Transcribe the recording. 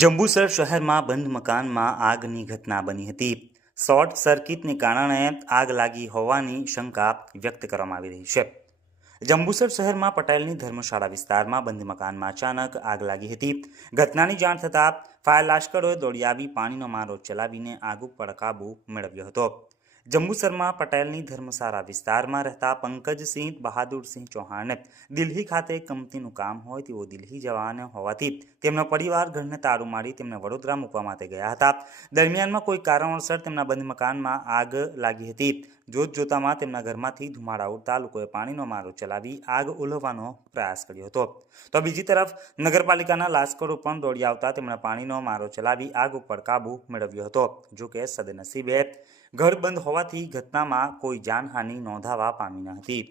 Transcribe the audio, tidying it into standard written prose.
જંબુસર શહેરમાં બંધ મકાનમાં આગની ઘટના બની હતી। શોર્ટ સર્કિટને કારણે આગ લાગી હોવાની શંકા વ્યક્ત કરવામાં આવી રહી છે। જંબુસર શહેરમાં પટેલની ધર્મશાળા વિસ્તારમાં બંધ મકાનમાં અચાનક આગ લાગી હતી। ઘટનાની જાણ થતાં ફાયર લાશ્કરોએ દોડી આવી પાણીનો મારો ચલાવીને આગ ઉપર કાબૂ મેળવ્યો હતો। જંબુસરમાં પટેલની ધર્મશાળા વિસ્તારમાં રહેતા પંકજસિંહ બહાદુરસિંહ ચૌહાણને દિલ્હી ખાતે કંપનીનું કામ હોય તેઓ દિલ્હી જવાના હોવાથી તેમનો પરિવાર ઘરને તાળું મારી તેમને વડોદરા મૂકવા માટે ગયા હતા। દરમિયાનમાં કોઈ કારણોસર તેમના બંધ મકાનમાં આગ લાગી હતી। જોત જોતામાં તેમના ઘરમાંથી ધુમાડા ઉડતા લોકોએ પાણીનો મારો ચલાવી આગ ઓલવવાનો પ્રયાસ કર્યો હતો। તો બીજી તરફ નગરપાલિકાના લાશ્કરો પણ દોડી આવતા તેમણે પાણીનો મારો ચલાવી આગ ઉપર કાબૂ મેળવ્યો હતો। જો કે સદનસીબે ઘર બંધ હોવાથી ઘટનામાં કોઈ જાનહાનિ નોંધાવા પામી ન હતી।